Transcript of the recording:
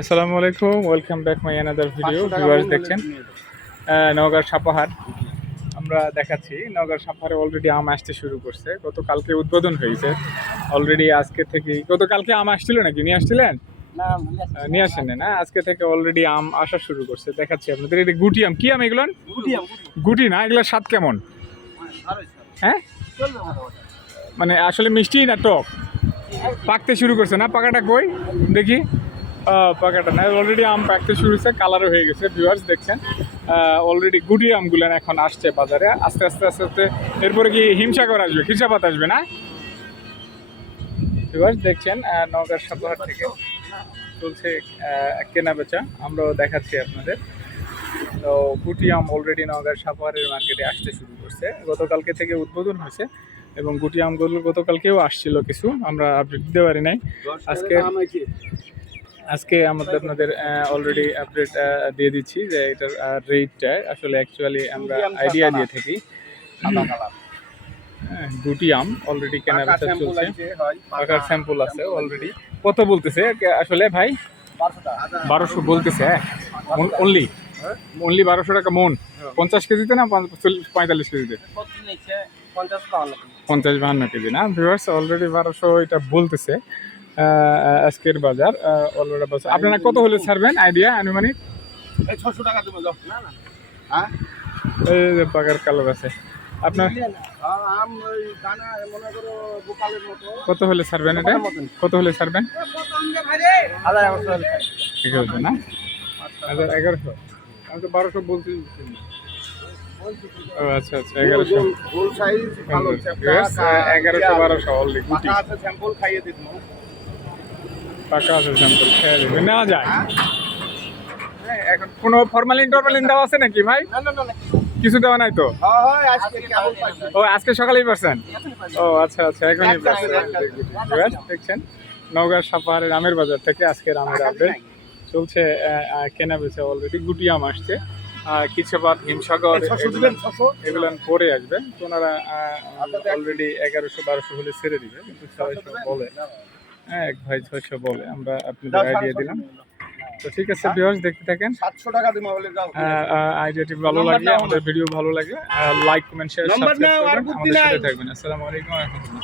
আসসালামু আলাইকুম, welcome back my another video. Viewers দেখছেন নওগাঁর সাপাহার। আমরা দেখাচ্ছি নওগাঁর সাপাহারে অলরেডি আম আসতে শুরু করছে। গতকালকে উদ্বোধন হয়েছে অলরেডি। আজকে থেকে গতকালকে আম আসছিল নাকি নিয়ে আসছিলেন? নিয়ে আসেন না, আজকে থেকে অলরেডি আম আসা শুরু করছে। দেখাচ্ছি আপনাদের। এটা গুটি আম। কি আম এগুলো? গুটি না, এগুলোর স্বাদ কেমন? হ্যাঁ, মানে আসলে মিষ্টি না টক? পাকতে শুরু করছে না? পাকাটা কই দেখি। পাকাটা না, অলরেডি আম পাকতে শুরু হয়েছে, কালারও হয়ে গেছে। ভিউয়ার্স দেখছেন অলরেডি গুটি আমগুলো এখন আসছে বাজারে আস্তে আস্তে আস্তে আস্তে। এরপরে কি হিমসাগর আসবে, খিরসাপাত আসবে না? ভিউয়ার্স দেখছেন নওগাঁর সাপাহার থেকে চলছে কেনা বেচা। আমরাও দেখাচ্ছি আপনাদের। তো গুটি আম অলরেডি নওগাঁর সাপাহারের মার্কেটে আসতে শুরু করছে। গতকালকে থেকে উদ্বোধন হয়েছে এবং গুটি আমগুলো গতকালকেও আসছিল কিছু, আমরা আপডেট দিতে পারি নাই। আজকে আপনাদের অলরেডি আপডেট দিয়ে দিচ্ছি যে এটার রেটটা আসলে অ্যাকচুয়ালি আমরা আইডিয়া দিয়ে থাকি। গুটি আম অলরেডি কেনা বেচা চলছে, পাকার স্যাম্পল আছে অলরেডি। কত বলতেছে আসলে ভাই? 1200 বলতেছে। অনলি 1200 টাকা মন। 50 কেজিতে না 45 কেজিতে? 50-52 কেজি না ভিউয়ার্স, অলরেডি 1200 এটা বলতেছে আজকের বাজার। অলরেডি বাজার আপনারা কত হলে ছাড়বেন আইডিয়া আনুমানিক? 600 টাকা দেবো যাও। না না হ্যাঁ, এই যে পাকার কালার আছে আপনার। আম ওই দানা মনে করো বোকালের মতো। কত হলে ছাড়বেন এটা? কত হলে ছাড়বেন? 1100 না? 1100। আমি তো 1200 বলছি। ও আচ্ছা আচ্ছা, 1100। ফুল সাইজ ভালো 1100-1200 অলরেডি গুটি। আছে স্যাম্পল খাইয়ে দিন। পাকা আছে স্যাম্পল, খেয়ে দেবে নেওয়া যায়। হ্যাঁ, এখন কোনো ফরমালিন দেওয়া আছে নাকি ভাই? না না না, কিছু দেওয়া নাই তো? হ্যাঁ আজকে কেবল পাইছি। ও আজকে সকালেই পারছেন? ও আচ্ছা আচ্ছা, এখনই পারছেন। দেখছেন নওগাঁর সাপাহারের আমের বাজার থেকে আজকের আমের আপডেট চলছে। কেনা বেচা অলরেডি গুটি আম আসছে। খিরসাপাত, হিমসাগর এগুলো পরে আসবে। তো ওনারা অলরেডি 1100-1200 হলে ছেড়ে দিবে, কিন্তু 600 বলে। হ্যাঁ, এক ভাই 600 বলে। আমরা আপনাদের আইডিয়া দিলাম। তো ঠিক আছে ভিউয়ার্স, দেখতে থাকেন। 700 টাকা দিমা বলে যাও। আইডিয়াটি ভালো লাগলে, আমাদের ভিডিও ভালো লাগে, লাইক কমেন্ট শেয়ার সাবস্ক্রাইব করবেন, আমাদের সাথে থাকবেন। আসসালামু আলাইকুম ওয়া রাহমাতুল্লাহ।